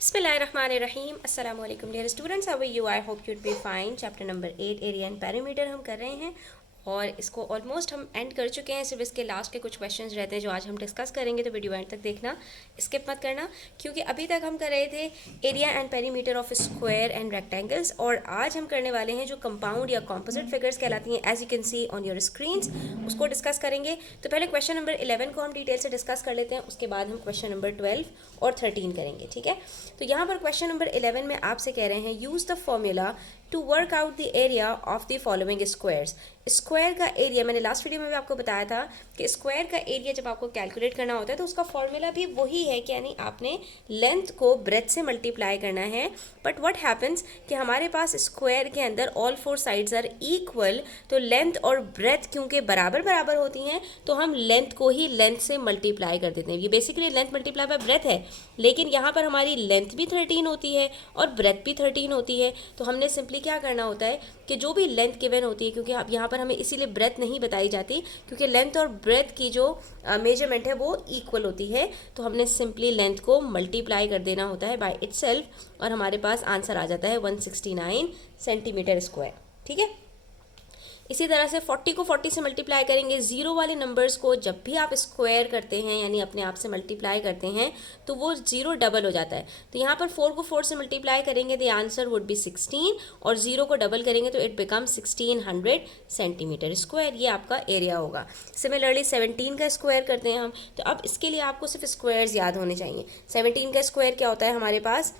बिस्मिल्लाहिर्रहमानिर्रहीम अस्सलाम वालेकुम dear students, how are you? I hope you'd be fine. Chapter number 8 area and perimeter हम कर रहे हैं और इसको ऑलमोस्ट हम एंड कर चुके हैं। सिर्फ इसके लास्ट के कुछ क्वेश्चंस रहते हैं जो आज हम डिस्कस करेंगे, तो वीडियो एंड तक देखना, स्किप मत करना, क्योंकि अभी तक हम कर रहे थे area and perimeter of square and rectangles, और आज हम करने वाले हैं जो कंपाउंड या कॉम्पोजिट फिगर्स कहलाती हैं, as you can see on your screens, उसको डिस्कस करेंगे। तो पहले क्वेश्चन नंबर 11 को हम डिटेल से डिस्कस कर लेते हैं, उसके बाद हम क्वेश्चन नंबर 12 और 13 करेंगे, ठीक है। तो यहाँ पर क्वेश्चन नंबर 11 में आपसे कह रहे हैं use the formula to work out the area of the following squares. Square का एरिया, मैंने लास्ट वीडियो में भी आपको बताया था कि स्क्वायर का एरिया जब आपको कैलकुलेट करना होता है तो उसका फॉर्मूला भी वही है कि यानी आपने लेंथ को ब्रेथ से मल्टीप्लाई करना है। बट व्हाट हैपन्स कि हमारे पास स्क्वायर के अंदर all four sides are equal, तो लेंथ और ब्रेथ क्योंकि बराबर बराबर होती हैं तो हम लेंथ को ही लेंथ से मल्टीप्लाई कर देते हैं। ये basically length multiply by breath है, लेकिन यहाँ पर हमारी लेंथ भी 13 होती है और ब्रेथ भी 13 होती है। तो हमने सिंपली क्या करना होता है कि जो भी लेंथ गिवन होती है, क्योंकि अब यहाँ पर हमें इसीलिए ब्रेथ नहीं बताई जाती क्योंकि लेंथ और ब्रेथ की जो मेजरमेंट है वो इक्वल होती है, तो हमने सिंपली लेंथ को मल्टीप्लाई कर देना होता है बाय इटसेल्फ और हमारे पास आंसर आ जाता है 169 सेंटीमीटर स्क्वायर, ठीक है। इसी तरह से 40 को 40 से मल्टीप्लाई करेंगे। ज़ीरो वाले नंबर्स को जब भी आप स्क्वायर करते हैं यानी अपने आप से मल्टीप्लाई करते हैं तो वो ज़ीरो डबल हो जाता है। तो यहाँ पर 4 को 4 से मल्टीप्लाई करेंगे द आंसर वुड बी 16, और ज़ीरो को डबल करेंगे तो इट बिकम 1600 सेंटीमीटर स्क्वायर। ये आपका एरिया होगा। सिमिलरली 17 का स्क्वायर करते हैं हम, तो अब इसके लिए आपको सिर्फ स्क्वायर्स याद होने चाहिए। 17 का स्क्वायर क्या होता है हमारे पास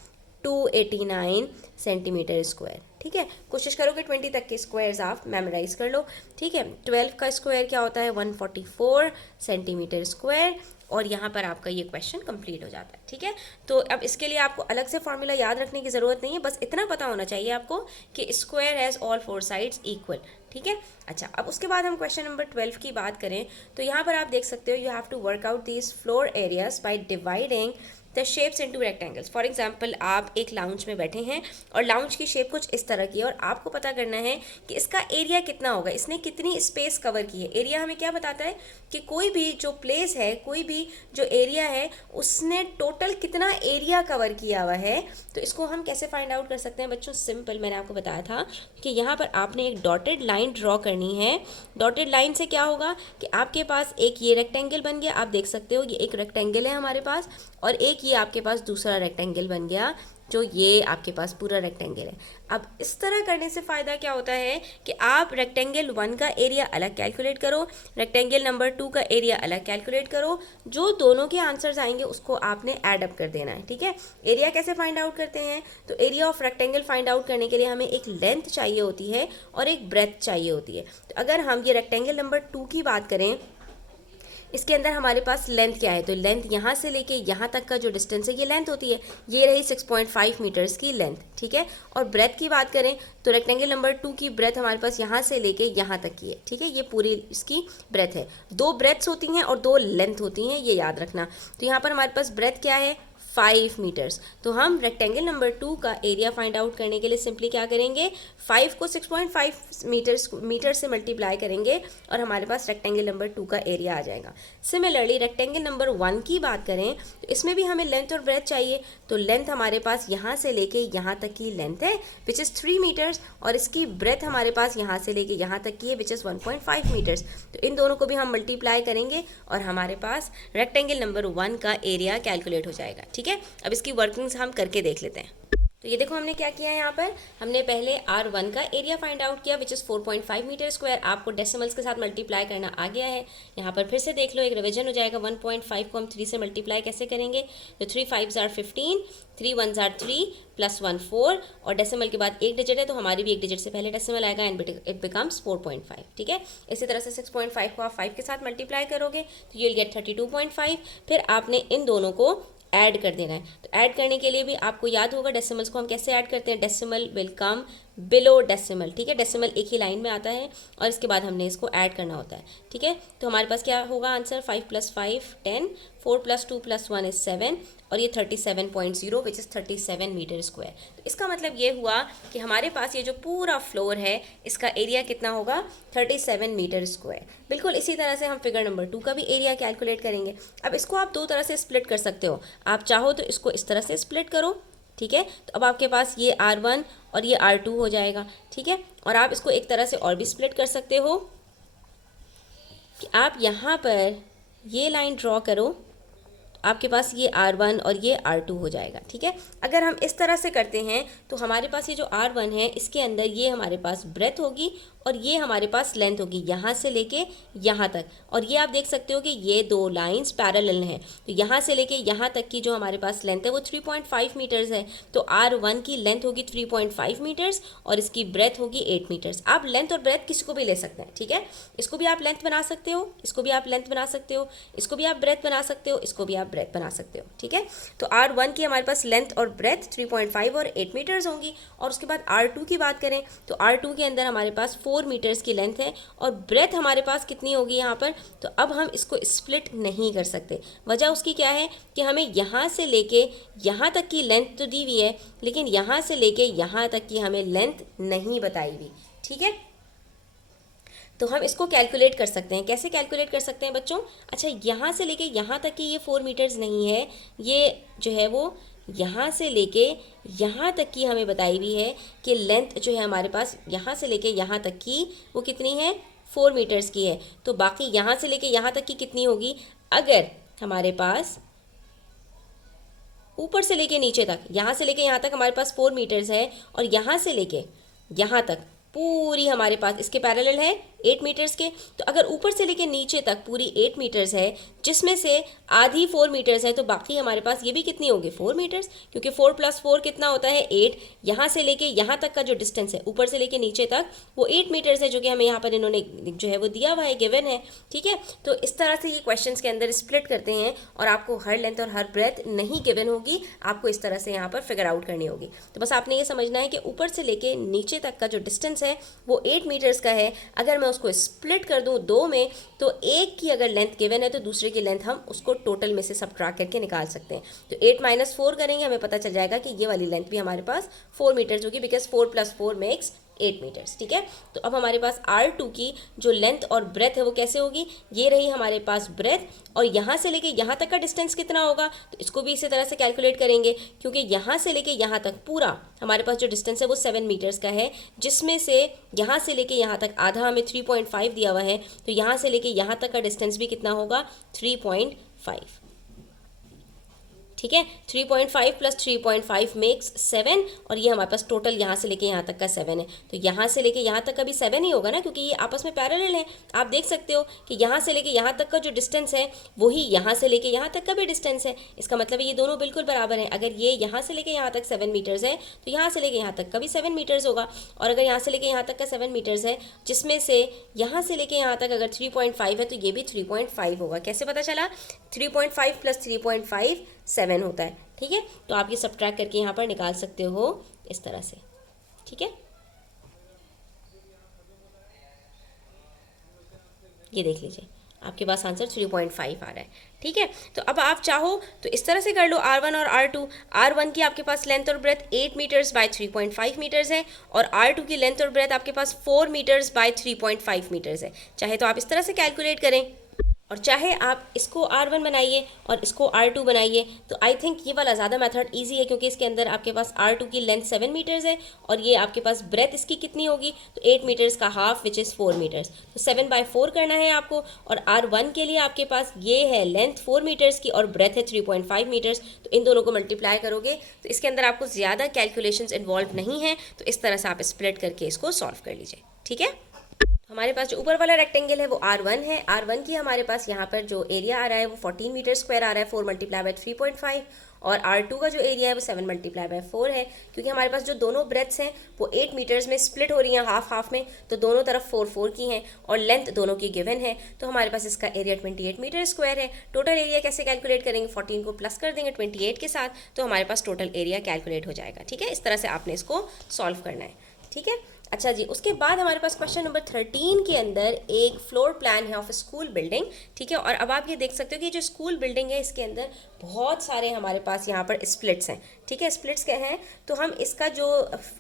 289 सेंटीमीटर स्क्वायर, ठीक है। कोशिश करो कि 20 तक के स्क्वायर्स आप मेमोराइज कर लो, ठीक है। 12 का स्क्वायर क्या होता है 144 सेंटीमीटर स्क्वायर, और यहाँ पर आपका ये क्वेश्चन कंप्लीट हो जाता है, ठीक है। तो अब इसके लिए आपको अलग से फॉर्मूला याद रखने की ज़रूरत नहीं है, बस इतना पता होना चाहिए आपको कि square has all four sides equal, ठीक है। अच्छा, अब उसके बाद हम क्वेश्चन नंबर 12 की बात करें तो यहाँ पर आप देख सकते हो you have to work out these floor areas by dividing the shapes into rectangles. For example आप एक लाउंज में बैठे हैं और लाउंज की शेप कुछ इस तरह की है और आपको पता करना है कि इसका एरिया कितना होगा, इसने कितनी स्पेस कवर की है। एरिया हमें क्या बताता है कि कोई भी जो प्लेस है, कोई भी जो एरिया है, उसने टोटल कितना एरिया कवर किया हुआ है। तो इसको हम कैसे फाइंड आउट कर सकते हैं बच्चों? सिंपल, मैंने आपको बताया था कि यहाँ पर आपने एक डॉटेड लाइन ड्रॉ करनी है। डॉटेड लाइन से क्या होगा कि आपके पास एक ये रेक्टेंगल बन गया, आप देख सकते हो ये एक रेक्टेंगल है हमारे पास, और एक ये आपके पास दूसरा रेक्टेंगल बन गया जो ये आपके पास पूरा रेक्टेंगल है। अब इस तरह करने से फ़ायदा क्या होता है कि आप रेक्टेंगल 1 का एरिया अलग कैलकुलेट करो, रेक्टेंगल नंबर 2 का एरिया अलग कैलकुलेट करो, जो दोनों के आंसर्स आएंगे उसको आपने ऐड अप कर देना है, ठीक है। एरिया कैसे फाइंड आउट करते हैं? तो area of rectangle find out करने के लिए हमें एक लेंथ चाहिए होती है और एक ब्रेथ चाहिए होती है। तो अगर हम ये रेक्टेंगल नंबर 2 की बात करें, इसके अंदर हमारे पास लेंथ क्या है, तो लेंथ यहाँ से लेके यहाँ तक का जो डिस्टेंस है ये लेंथ होती है, ये रही 6.5 मीटर्स की लेंथ, ठीक है। और ब्रेथ की बात करें तो रेक्टेंगल नंबर 2 की ब्रेथ हमारे पास यहाँ से लेके यहाँ तक की है, ठीक है। ये पूरी इसकी ब्रेथ है। दो ब्रेथ्स होती हैं और दो लेंथ होती हैं, ये याद रखना। तो यहाँ पर हमारे पास ब्रेथ क्या है 5 मीटर्स। तो हम रेक्टेंगल नंबर 2 का एरिया फाइंड आउट करने के लिए सिंपली क्या करेंगे, 5 को 6.5 मीटर से मल्टीप्लाई करेंगे और हमारे पास रेक्टेंगल नंबर 2 का एरिया आ जाएगा। सिमिलरली रेक्टेंगल नंबर 1 की बात करें तो इसमें भी हमें लेंथ और ब्रेथ चाहिए। तो लेंथ हमारे पास यहाँ से लेके यहाँ तक की लेंथ है विच इज़ 3 मीटर्स, और इसकी ब्रेथ हमारे पास यहाँ से लेके यहाँ तक की है विच इज़ 1.5 मीटर्स। तो इन दोनों को भी हम मल्टीप्लाई करेंगे और हमारे पास रेक्टेंगल नंबर 1 का एरिया कैलकुलेट हो जाएगा, ठीक है। अब इसकी वर्किंग्स हम करके देख लेते हैं। तो ये देखो हमने क्या किया है, यहाँ पर हमने पहले R1 का एरिया फाइंड आउट किया विच इज़ 4.5 मीटर स्क्वायर। आपको डेसिमल्स के साथ मल्टीप्लाई करना आ गया है। यहाँ पर फिर से देख लो, एक रिवीजन हो जाएगा। 1.5 को हम 3 से मल्टीप्लाई कैसे करेंगे, तो 3 5s are 15, 3 1s are 3 plus 1 4, और डेसिमल के बाद एक डिजिट है तो हमारी भी एक डिजिट से पहले डेसिमल आएगा एंड इट बिकम्स 4.5, ठीक है। इसी तरह से 6.5 को आप 5 के साथ मल्टीप्लाई करोगे तो यू विल गेट 32.5। फिर आपने इन दोनों को ऐड कर देना है। तो ऐड करने के लिए भी आपको याद होगा डेसिमल्स को हम कैसे ऐड करते हैं, decimal will come below decimal, ठीक है। डेसिमल एक ही लाइन में आता है और इसके बाद हमने इसको ऐड करना होता है, ठीक है। तो हमारे पास क्या होगा आंसर, 5 + 5 10, 4 + 2 + 1 is 7, और ये 37.0 विच इज़ 37 मीटर स्क्वायर। तो इसका मतलब ये हुआ कि हमारे पास ये जो पूरा फ्लोर है इसका एरिया कितना होगा 37 मीटर स्क्वायर। बिल्कुल इसी तरह से हम फिगर नंबर 2 का भी एरिया कैलकुलेट करेंगे। अब इसको आप दो तरह से स्प्लिट कर सकते हो, आप चाहो तो इसको इस तरह से स्प्लिट करो, ठीक है। तो अब आपके पास ये R1 और ये R2 हो जाएगा, ठीक है। और आप इसको एक तरह से और भी स्प्लिट कर सकते हो कि आप यहाँ पर ये लाइन ड्रॉ करो, आपके पास ये R1 और ये R2 हो जाएगा, ठीक है। अगर हम इस तरह से करते हैं तो हमारे पास ये जो R1 है इसके अंदर ये हमारे पास ब्रेथ होगी और ये हमारे पास लेंथ होगी यहाँ से लेके यहाँ तक। और ये आप देख सकते हो कि ये दो लाइंस पैरेलल हैं, तो यहाँ से लेके यहाँ तक की जो हमारे पास लेंथ है वो 3.5 मीटर्स है। तो R1 की लेंथ होगी 3.5 मीटर्स और इसकी ब्रेथ होगी 8 मीटर्स। आप लेंथ और ब्रेथ किसी को भी ले सकते हैं, ठीक है। इसको भी आप लेंथ बना सकते हो, इसको भी आप लेंथ बना सकते हो, इसको भी आप ब्रेथ बना सकते हो, इसको भी आप ब्रेथ बना सकते हो, ठीक है। तो R1 की हमारे पास लेंथ और ब्रेथ 3.5 और 8 मीटर्स होंगी। और उसके बाद R2 की बात करें तो R2 के अंदर हमारे पास 4 मीटर्स की लेंथ है और ब्रेथ हमारे पास कितनी होगी यहाँ पर। तो अब हम इसको स्प्लिट नहीं कर सकते। वजह उसकी क्या है कि हमें यहाँ से लेके यहाँ तक की लेंथ तो दी हुई है, लेकिन यहाँ से लेके यहाँ तक की हमें लेंथ नहीं बताई हुई, ठीक है। तो हम इसको कैलकुलेट कर सकते हैं। कैसे कैलकुलेट कर सकते हैं बच्चों? अच्छा, यहाँ से लेके यहाँ तक की ये 4 मीटर्स नहीं है, ये जो है वो यहाँ से लेके यहाँ तक की हमें बताई हुई है कि लेंथ जो है हमारे पास यहाँ से लेके यहाँ तक की वो कितनी है, 4 मीटर्स की है। तो बाकी यहाँ से लेके यहाँ तक की कितनी होगी? अगर हमारे पास ऊपर से लेके नीचे तक, यहाँ से लेके यहाँ तक हमारे पास 4 मीटर्स है और यहाँ से लेके यहाँ तक पूरी हमारे पास इसके पैरेलल है 8 मीटर्स के। तो अगर ऊपर से लेके नीचे तक पूरी 8 मीटर्स है जिसमें से आधी 4 मीटर्स है, तो बाकी हमारे पास ये भी कितनी होगी, 4 मीटर्स, क्योंकि 4 + 4 कितना होता है 8। यहाँ से लेके यहाँ तक का जो डिस्टेंस है ऊपर से लेके नीचे तक वो 8 मीटर्स है, जो कि हमें यहाँ पर इन्होंने जो है वो दिया हुआ है, गिवन है, ठीक है। तो इस तरह से ये क्वेश्चन के अंदर स्प्लिट करते हैं और आपको हर लेंथ और हर ब्रेथ नहीं गिवन होगी, आपको इस तरह से यहाँ पर फिगर आउट करनी होगी। तो बस आपने ये समझना है कि ऊपर से लेके नीचे तक का जो डिस्टेंस है वो 8 मीटर्स का है। अगर मैं उसको स्प्लिट कर दूं दो में, तो एक की अगर लेंथ गिवन है तो दूसरे की लेंथ हम उसको टोटल में से सबट्रैक्ट करके निकाल सकते हैं। तो 8 - 4 करेंगे, हमें पता चल जाएगा कि ये वाली लेंथ भी हमारे पास 4 मीटर्स होगी, बिकॉज 4 + 4 मेक्स 8 मीटर्स, ठीक है। तो अब हमारे पास R2 की जो लेंथ और ब्रेथ है वो कैसे होगी, ये रही हमारे पास ब्रेथ, और यहाँ से लेके यहाँ तक का डिस्टेंस कितना होगा, तो इसको भी इसी तरह से कैलकुलेट करेंगे, क्योंकि यहाँ से लेके यहाँ तक पूरा हमारे पास जो डिस्टेंस है वो 7 मीटर्स का है, जिसमें से यहाँ से लेके यहाँ तक आधा हमें 3.5 दिया हुआ है। तो यहाँ से लेके यहाँ तक का डिस्टेंस भी कितना होगा, 3.5, ठीक है। 3.5 + 3.5 मेक्स 7, और ये हमारे पास टोटल यहाँ से लेके यहाँ तक का 7 है। तो यहाँ से लेके यहाँ तक का भी 7 ही होगा ना, क्योंकि ये आपस में पैरेलल है। आप देख सकते हो कि यहाँ से लेके यहाँ तक का जो डिस्टेंस है वही यहाँ से लेके यहाँ तक का भी डिस्टेंस है। इसका मतलब है ये दोनों बिल्कुल बराबर हैं। अगर ये यहाँ से लेके यहाँ तक 7 मीटर्स है तो यहाँ से लेके यहाँ तक का भी 7 मीटर्स होगा, और अगर यहाँ से लेके यहाँ तक का 7 मीटर्स है जिसमें से यहाँ से लेके यहाँ तक अगर 3.5 है तो ये भी 3.5 होगा। कैसे पता चला? 3.5 + 3.5 7 होता है, ठीक है। तो आप ये सबट्रैक्ट करके यहाँ पर निकाल सकते हो इस तरह से, ठीक है। ये देख लीजिए आपके पास आंसर 3.5 आ रहा है, ठीक है। तो अब आप चाहो तो इस तरह से कर लो R1 और R2। R1 की आपके पास लेंथ और ब्रेथ 8 मीटर्स बाय 3.5 मीटर्स है, और R2 की लेंथ और ब्रेथ आपके पास 4 मीटर्स बाय 3.5 मीटर्स है। चाहे तो आप इस तरह से कैलकुलेट करें, और चाहे आप इसको R1 बनाइए और इसको R2 बनाइए। तो आई थिंक ये वाला ज़्यादा मेथड इजी है, क्योंकि इसके अंदर आपके पास R2 की लेंथ 7 मीटर्स है और ये आपके पास ब्रेथ इसकी कितनी होगी, तो 8 मीटर्स का हाफ विच इज़ 4 मीटर्स। तो 7/4 करना है आपको, और R1 के लिए आपके पास ये है लेंथ 4 मीटर्स की और ब्रेथ है 3.5 मीटर्स। तो इन दोनों को मल्टीप्लाई करोगे तो इसके अंदर आपको ज़्यादा कैलकुलेशंस इन्वॉल्व नहीं है। तो इस तरह से आप स्प्लिट करके इसको सॉल्व कर लीजिए, ठीक है। हमारे पास जो ऊपर वाला रेक्टेंगल है वो R1 है। R1 की हमारे पास यहाँ पर जो एरिया आ रहा है वो 14 मीटर स्क्वायर आ रहा है, 4 × 3.5, और R2 का जो एरिया है वो 7 × 4 है। क्योंकि हमारे पास जो दोनों ब्रेथ्स हैं वो 8 मीटर्स में स्प्लिट हो रही हैं, हाफ हाफ में, तो दोनों तरफ 4 की हैं और लेंथ दोनों की गिवन है। तो हमारे पास इसका एरिया 28 मीटर स्क्वायर है। टोटल एरिया कैसे कैलकुलेट करेंगे, 14 को प्लस कर देंगे 28 के साथ, तो हमारे पास टोटल एरिया कैलकुलेट हो जाएगा, ठीक है। इस तरह से आपने इसको सॉल्व करना है, ठीक है। अच्छा जी, उसके बाद हमारे पास क्वेश्चन नंबर 13 के अंदर एक फ्लोर प्लान है ऑफ स्कूल बिल्डिंग, ठीक है। और अब आप ये देख सकते हो कि जो स्कूल बिल्डिंग है इसके अंदर बहुत सारे हमारे पास यहाँ पर स्प्लिट्स हैं, ठीक है। स्प्लिट्स क्या हैं, तो हम इसका जो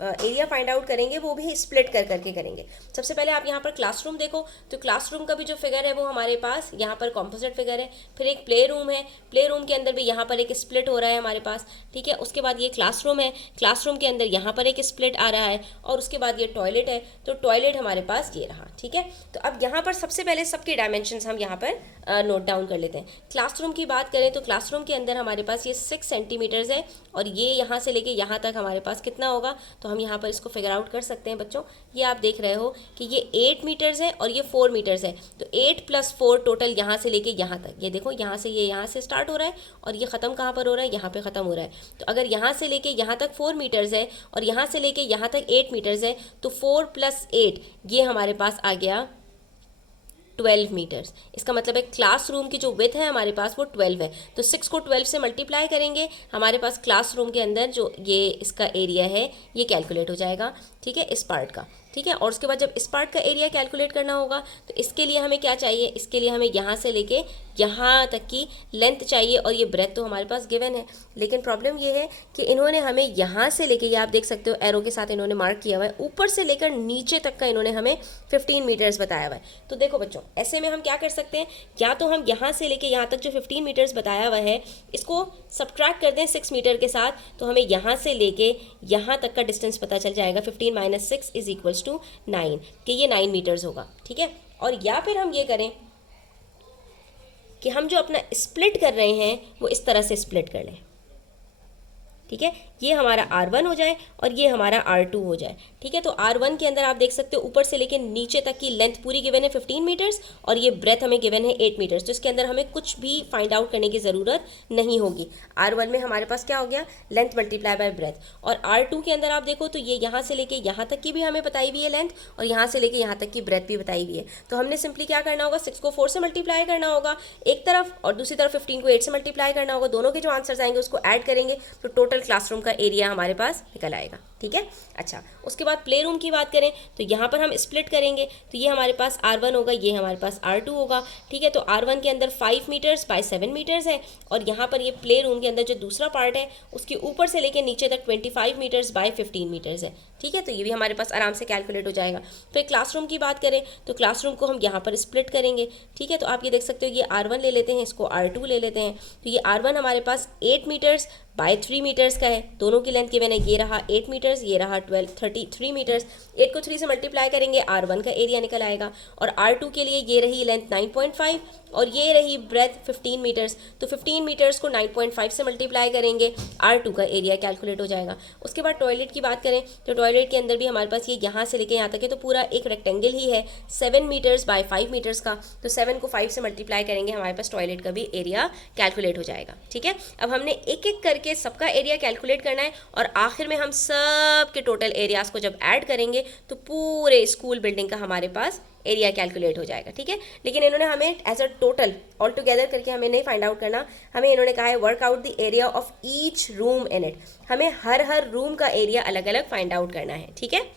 एरिया फाइंड आउट करेंगे वो भी स्प्लिट कर करके करेंगे। सबसे पहले आप यहाँ पर क्लासरूम देखो, तो क्लासरूम का भी जो फिगर है वो हमारे पास यहाँ पर कॉम्पोजिट फिगर है। फिर एक प्ले रूम है, प्ले रूम के अंदर भी यहाँ पर एक स्प्लिट हो रहा है हमारे पास, ठीक है। उसके बाद ये क्लासरूम है, क्लासरूम के अंदर यहाँ पर एक स्प्लिट आ रहा है, और उसके बाद ये टॉयलेट है, तो टॉयलेट हमारे पास ये रहा, ठीक है। तो अब यहाँ पर सबसे पहले सबके डायमेंशंस हम यहाँ पर नोट डाउन कर लेते हैं। क्लासरूम की बात करें तो क्लासरूम के अंदर हमारे पास ये 6 सेंटीमीटर्स है, और ये यहाँ से लेके यहाँ तक हमारे पास कितना होगा, तो हम यहाँ पर इसको फिगर आउट कर सकते हैं बच्चों। ये आप देख रहे हो कि ये 8 मीटर्स है और ये 4 मीटर्स है, तो 8 + 4 टोटल यहाँ से लेके यहाँ तक, ये देखो यहाँ से ये यहाँ से स्टार्ट हो रहा है और ये ख़त्म कहाँ पर हो रहा है, यहाँ पे ख़त्म हो रहा है। तो अगर यहाँ से लेके यहाँ तक 4 मीटर्स है और यहाँ से लेके यहाँ तक 8 मीटर्स है, तो 4 + 8 ये हमारे पास आ गया 12 मीटर्स। इसका मतलब है क्लासरूम की जो विड्थ है हमारे पास वो 12 है, तो 6 को 12 से मल्टीप्लाई करेंगे, हमारे पास क्लासरूम के अंदर जो ये इसका एरिया है ये कैलकुलेट हो जाएगा, ठीक है, इस पार्ट का, ठीक है। और उसके बाद जब इस पार्ट का एरिया कैलकुलेट करना होगा तो इसके लिए हमें क्या चाहिए, इसके लिए हमें यहाँ से लेके यहाँ तक की लेंथ चाहिए, और ये ब्रेथ तो हमारे पास गिवन है। लेकिन प्रॉब्लम ये है कि इन्होंने हमें यहाँ से लेके, ये आप देख सकते हो एरो के साथ इन्होंने मार्क किया हुआ है, ऊपर से लेकर नीचे तक का इन्होंने हमें 15 मीटर्स बताया हुआ है। तो देखो बच्चों, ऐसे में हम क्या कर सकते हैं, या तो हम यहाँ से लेके यहाँ तक जो 15 मीटर्स बताया हुआ है इसको सब्ट्रैक्ट कर दें 6 मीटर के साथ, तो हमें यहाँ से लेके यहाँ तक का डिस्टेंस पता चल जाएगा, 15 - 6 = 9, कि ये 9 मीटर्स होगा, ठीक है। और या फिर हम ये करें कि हम जो अपना स्प्लिट कर रहे हैं वो इस तरह से स्प्लिट कर लें, ठीक है। ये हमारा R1 हो जाए और ये हमारा R2 हो जाए, ठीक है। तो R1 के अंदर आप देख सकते हो ऊपर से लेके नीचे तक की लेंथ पूरी गिवन है 15 मीटर्स, और ये ब्रेथ हमें गिवन है 8 मीटर्स, तो इसके अंदर हमें कुछ भी फाइंड आउट करने की ज़रूरत नहीं होगी। R1 में हमारे पास क्या हो गया, लेंथ मल्टीप्लाई बाय ब्रेथ। और R2 के अंदर आप देखो तो ये यहाँ से लेके यहाँ तक की भी हमें बताई हुई है लेंथ, और यहाँ से लेके यहाँ तक की ब्रेथ भी बताई हुई है। तो हमने सिंपली क्या करना होगा, 6 को 4 से मल्टीप्लाई करना होगा एक तरफ, और दूसरी तरफ 15 को 8 से मल्टीप्लाई करना होगा। दोनों के जो आंसर्स आएंगे उसको ऐड करेंगे तो टोटल क्लासरूम का एरिया हमारे पास निकल आएगा, ठीक है। अच्छा, उसके बाद प्ले रूम की बात करें तो यहाँ पर हम स्प्लिट करेंगे, तो ये हमारे पास R1 होगा, ये हमारे पास R2 होगा, ठीक है। तो R1 के अंदर 5 मीटर्स बाय 7 मीटर्स है, और यहाँ पर ये प्ले रूम के अंदर जो दूसरा पार्ट है उसके ऊपर से लेके नीचे तक 25 मीटर्स बाय 15 मीटर्स है, ठीक है। तो ये भी हमारे पास आराम से कैलकुलेट हो जाएगा। फिर क्लासरूम की बात करें तो क्लासरूम को हम यहाँ पर स्प्लिट करेंगे, ठीक है। तो आप ये देख सकते हो, ये R1 ले लेते हैं, इसको R2 ले लेते हैं, तो ये R1 हमारे पास 8 मीटर्स बाय 3 मीटर्स का है, दोनों की लेंथ की मैंने, ये रहा 8 मीटर्स, ये रहा 33 मीटर्स। 8 को 3 से मल्टीप्लाई करेंगे, R1 का एरिया निकल आएगा, और R2 के लिए ये रही लेंथ 9.5 और ये रही ब्रेथ 15 मीटर्स, तो 15 मीटर्स को 9.5 से मल्टीप्लाई करेंगे, R2 का एरिया कैलकुलेट हो जाएगा। उसके बाद टॉयलेट की बात करें तो टॉयलेट के अंदर भी हमारे पास ये यहाँ से लेके यहाँ तक है, तो पूरा एक रेक्टेंगल ही है 7 मीटर्स बाय 5 मीटर्स का, तो 7 को 5 से मल्टीप्लाई करेंगे, हमारे पास टॉयलेट का भी एरिया कैलकुलेट हो जाएगा, ठीक है। अब हमने एक एक करके सबका एरिया कैलकुलेट करना है, और आखिर में हम सब के टोटल एरियाज़ को जब ऐड करेंगे तो पूरे स्कूल बिल्डिंग का हमारे पास एरिया कैलकुलेट हो जाएगा, ठीक है। लेकिन इन्होंने हमें as a total all together करके हमें नहीं फाइंड आउट करना, हमें इन्होंने कहा है work out the area of each room in it, हमें हर रूम का एरिया अलग अलग फाइंड आउट करना है, ठीक है।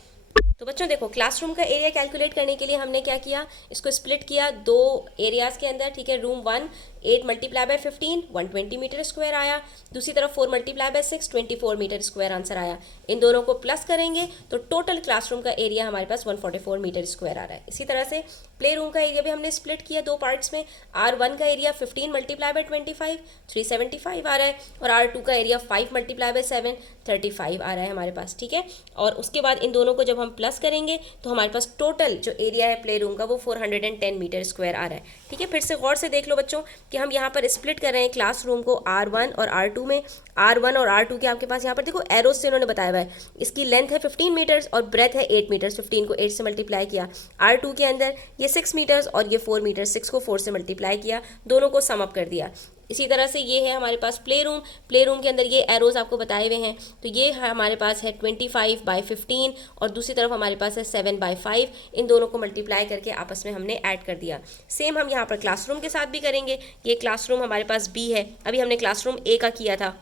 तो बच्चों देखो, क्लासरूम का एरिया कैलकुलेट करने के लिए हमने क्या किया, इसको स्प्लिट किया दो एरियाज़ के अंदर, ठीक है। Room 1 8 multiply by 15 120 metre square आया, दूसरी तरफ 4 multiply by 6 24 metre square answer आया। इन दोनों को प्लस करेंगे तो टोटल क्लासरूम का एरिया हमारे पास 144 मीटर स्क्वायर आ रहा है। इसी तरह से प्ले रूम का एरिया भी हमने स्प्लिट किया दो पार्ट्स में, R1 का एरिया 15 मल्टीप्लाई बाय 25 375 आ रहा है, और R2 का एरिया 5 मल्टीप्लाई बाय 7 35 आ रहा है हमारे पास, ठीक है। और उसके बाद इन दोनों को जब हम प्लस करेंगे तो हमारे पास टोटल जो एरिया है प्ले रूम का वो 410 मीटर स्क्वायर आ रहा है, ठीक है। फिर से गौर से देख लो बच्चों कि हम यहाँ पर स्प्लिट कर रहे हैं क्लासरूम को R1 और R2 में। R1 और R2 के आपके पास यहाँ पर देखो एरोस से उन्होंने बताया हुआ है, इसकी लेंथ है 15 मीटर्स और ब्रेथ है 8 मीटर्स, 15 को 8 से मल्टीप्लाई किया। R2 के अंदर ये 6 मीटर्स और ये 4 मीटर्स, 6 को 4 से मल्टीप्लाई किया, दोनों को सम अप कर दिया। इसी तरह से ये है हमारे पास प्ले रूम के अंदर ये एरोज आपको बताए हुए हैं, तो ये हमारे पास है 25 बाय 15 और दूसरी तरफ हमारे पास है 7 बाय 5, इन दोनों को मल्टीप्लाई करके आपस में हमने ऐड कर दिया। सेम हम यहाँ पर क्लासरूम के साथ भी करेंगे, ये क्लासरूम हमारे पास B है, अभी हमने क्लासरूम A का किया था।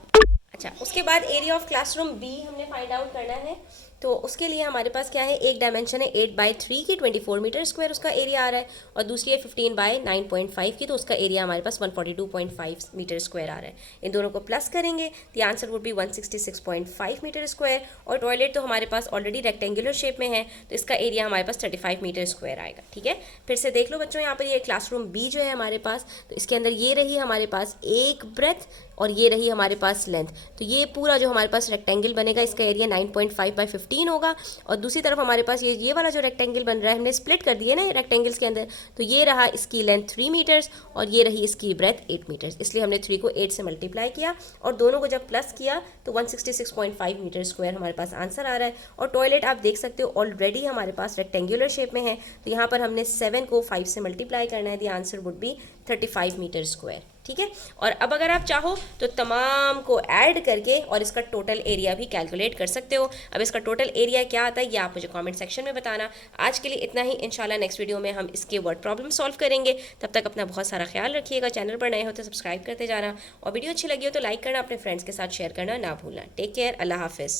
अच्छा, उसके बाद एरिया ऑफ क्लासरूम B हमने फाइंड आउट करना है, तो उसके लिए हमारे पास क्या है, एक डायमेंशन है 8/3 की 24 मीटर स्क्वायर उसका एरिया आ रहा है, और दूसरी है 15/9.5 की, तो उसका एरिया हमारे पास 142.5 मीटर स्क्वायर आ रहा है। इन दोनों को प्लस करेंगे the answer would be 166.5 metre square. और टॉयलेट तो हमारे पास ऑलरेडी रेक्टेंगुलर शेप में है, तो इसका एरिया हमारे पास 35 मीटर स्क्वायर आएगा। ठीक है, फिर से देख लो बच्चों, यहाँ पर ये क्लासरूम बी जो है हमारे पास, तो इसके अंदर ये रही हमारे पास एक ब्रेथ और ये रही हमारे पास लेंथ। तो ये पूरा जो हमारे पास रेक्टेंगल बनेगा इसका एरिया 9.5/15 होगा, और दूसरी तरफ हमारे पास ये वाला जो रेक्टेंगल बन रहा है, हमने स्प्लिट कर दिया ना रेक्टेंगल्स के अंदर, तो ये रहा इसकी लेंथ 3 मीटर्स और ये रही इसकी ब्रेथ 8 मीटर्स, इसलिए हमने 3 को 8 से मल्टीप्लाई किया और दोनों को जब प्लस किया तो 166.5 मीटर स्क्वायर हमारे पास आंसर आ रहा है। और टॉयलेट आप देख सकते हो ऑलरेडी हमारे पास रेक्टेंगुलर शेप में है, तो यहाँ पर हमने 7 को 5 से मल्टीप्लाई करना है, the answer would be 35 metre square. ठीक है, और अब अगर आप चाहो तो तमाम को ऐड करके और इसका टोटल एरिया भी कैलकुलेट कर सकते हो। अब इसका टोटल एरिया क्या आता है ये आप मुझे कमेंट सेक्शन में बताना। आज के लिए इतना ही, इंशाल्लाह नेक्स्ट वीडियो में हम इसके वर्ड प्रॉब्लम सॉल्व करेंगे। तब तक अपना बहुत सारा ख्याल रखिएगा, चैनल पर नए हो तो सब्सक्राइब करते जाना, और वीडियो अच्छी लगी हो तो लाइक करना, अपने फ्रेंड्स के साथ शेयर करना ना भूलना। टेक केयर, अल्लाह हाफिज़।